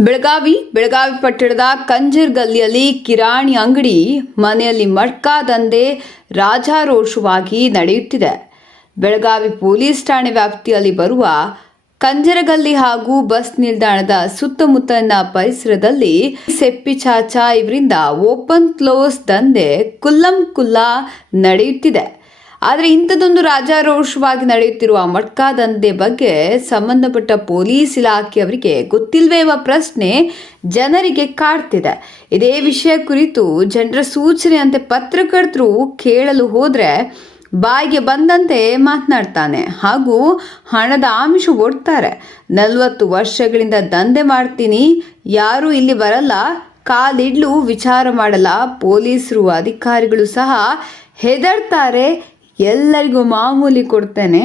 ಬೆಳಗಾವಿ ಬೆಳಗಾವಿ ಪಟ್ಟಣದ ಕಂಜರ್ ಗಲ್ಲಿಯಲ್ಲಿ ಕಿರಾಣಿ ಅಂಗಡಿ ಮನೆಯಲ್ಲಿ ಮಡ್ಕ ದಂಧೆ ರಾಜಾರೋಷವಾಗಿ ನಡೆಯುತ್ತಿದೆ. ಬೆಳಗಾವಿ ಪೊಲೀಸ್ ಠಾಣೆ ವ್ಯಾಪ್ತಿಯಲ್ಲಿ ಬರುವ ಕಂಜರಗಲ್ಲಿ ಹಾಗೂ ಬಸ್ ನಿಲ್ದಾಣದ ಸುತ್ತಮುತ್ತಲಿನ ಪರಿಸರದಲ್ಲಿ ಸೆಪ್ಪಿ ಚಾಚಾ ಇವರಿಂದ ಓಪನ್ ಕ್ಲೋಸ್ ದಂಧೆ ಕುಲ್ಲಂ ಕುಲ್ಲ ನಡೆಯುತ್ತಿದೆ. ಆದರೆ ಇಂಥದ್ದೊಂದು ರಾಜಾರೋಷವಾಗಿ ನಡೆಯುತ್ತಿರುವ ಮಟ್ಕಾ ದಂಧೆ ಬಗ್ಗೆ ಸಂಬಂಧಪಟ್ಟ ಪೊಲೀಸ್ ಇಲಾಖೆಯವರಿಗೆ ಗೊತ್ತಿಲ್ವೇ ಎಂಬ ಪ್ರಶ್ನೆ ಜನರಿಗೆ ಕಾಡ್ತಿದೆ. ಇದೇ ವಿಷಯ ಕುರಿತು ಜನರ ಸೂಚನೆಯಂತೆ ಪತ್ರಕರ್ತರು ಕೇಳಲು ಹೋದರೆ ಬಾಯಿಗೆ ಬಂದಂತೆ ಮಾತನಾಡ್ತಾನೆ. ಹಾಗೂ ಹಣದ ಆಮಿಷ ಒಡ್ತಾರೆ. ನಲವತ್ತು ವರ್ಷಗಳಿಂದ ದಂಧೆ ಮಾಡ್ತೀನಿ. ಯಾರೂ ಇಲ್ಲಿ ಬರಲ್ಲ. ಕಾಲಿಡ್ಲು ವಿಚಾರ ಮಾಡಲ್ಲ. ಪೊಲೀಸರು, ಅಧಿಕಾರಿಗಳು ಸಹ ಹೆದರ್ತಾರೆ. ಎಲ್ಲರಿಗೂ ಮಾಮೂಲಿ ಕೊಡ್ತೇನೆ.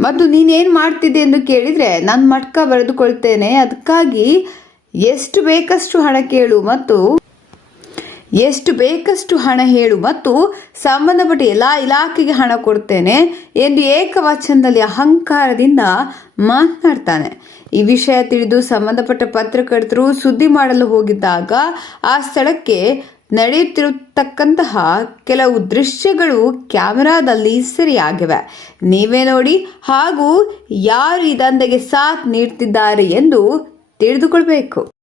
ಮತ್ತು ನೀನೇನು ಮಾಡ್ತಿದ್ದೆ ಎಂದು ಕೇಳಿದರೆ, ನಾನು ಮಟ್ಕ ಬರೆದುಕೊಳ್ತೇನೆ. ಅದಕ್ಕಾಗಿ ಎಷ್ಟು ಬೇಕಷ್ಟು ಹಣ ಕೇಳು ಮತ್ತು ಎಷ್ಟು ಬೇಕಷ್ಟು ಹಣ ಹೇಳು ಮತ್ತು ಸಂಬಂಧಪಟ್ಟ ಎಲ್ಲ ಇಲಾಖೆಗೆ ಹಣ ಕೊಡ್ತೇನೆ ಎಂದು ಏಕವಚನದಲ್ಲಿ ಅಹಂಕಾರದಿಂದ ಮಾತನಾಡ್ತಾನೆ. ಈ ವಿಷಯ ತಿಳಿದು ಸಂಬಂಧಪಟ್ಟ ಪತ್ರಕರ್ತರು ಸುದ್ದಿ ಮಾಡಲು ಹೋಗಿದ್ದಾಗ ಆ ಸ್ಥಳಕ್ಕೆ ನಡೆಯುತ್ತಿರತಕ್ಕಂತಹ ಕೆಲವು ದೃಶ್ಯಗಳು ಕ್ಯಾಮೆರಾದಲ್ಲಿ ಸೆರೆಯಾಗಿವೆ. ನೀವೇ ನೋಡಿ ಹಾಗೂ ಯಾರು ಈ ದಂಧೆಗೆ ಸಾಥ್ ನೀಡ್ತಿದ್ದಾರೆ ಎಂದು ತಿಳಿದುಕೊಳ್ಬೇಕು.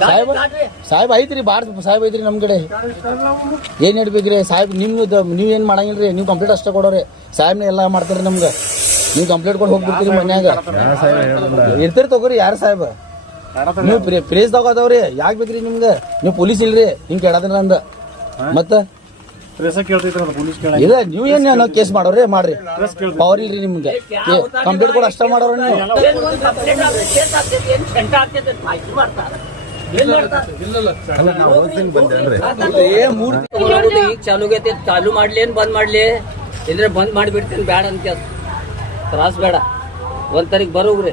ಸಾಹೇಬ್ ಸಾಹೇಬ್ ಐತ್ರಿ ಬಾರ್ ಸಾಹೇಬ್ ಐತ್ರಿ ನಮ್ ಕಡೆ. ಏನ್ ಹೇಳ್ಬೇಕ್ರಿ ಸಾಹೇಬ್ ನಿಮ್ದು ನೀವ್ ಏನ್ ಮಾಡಂಗಿಲ್ರಿ, ನೀವು ಕಂಪ್ಲೀಟ್ ಅಷ್ಟೇ ಕೊಡೋರಿ. ಸಾಹೇಬ್ನ ಎಲ್ಲ ಮಾಡ್ತಾರೆ ನಮ್ಗೆ. ನೀವು ಕಂಪ್ಲೀಟ್ ಕೊಟ್ಟು ಹೋಗ್ಬಿಡ್ತೀರಿ ಮನ್ಯಾಗ. ಇರ್ತೀರಿ ತಗೋರಿ ಯಾರು ಸಾಹೇಬ್? ನೀವು ಪ್ರೇಸ್ ಅದಾವ್ರಿ. ಯಾಕೆ ಬೇಕ್ರಿ ನಿಮ್ಗೆ? ನೀವು ಪೊಲೀಸ್ ಇಲ್ರಿ, ಹಿಂಗ್ ಕೇಳದ್ರ ಅಂದ. ಮತ್ತ ಪ್ರೆಸ ಕೇಳ್ತೈತ್ರ ಪೊಲೀಸ್ ಕೇಳ ಇಲ್ಲ ನೀವು ಏನು ನಾವು ಕೇಸ್ ಮಾಡೋರಿ. ಮಾಡ್ರಿ ಪವರ್ ಇಲ್ರಿ ನಿಮ್ಗೆ. ಕಂಪ್ಲೀಟ್ ಕೂಡ ಅಷ್ಟೇ ಮಾಡೋರ ನೀವು. ಈಗ ಚಾಲು ಆಗೈತಿ ಚಾಲು ಮಾಡ್ಲಿ ಏನ್ ಬಂದ್ ಮಾಡ್ಲಿ? ಇಲ್ದ್ರೆ ಬಂದ್ ಮಾಡಿಬಿಡ್ತೀನಿ ಬೇಡ ಅಂತ ತ್ರಾಸ್ ಬೇಡ. ಒಂದ್ ತಾರೀಕ್ ಬರೋಗ್ರಿ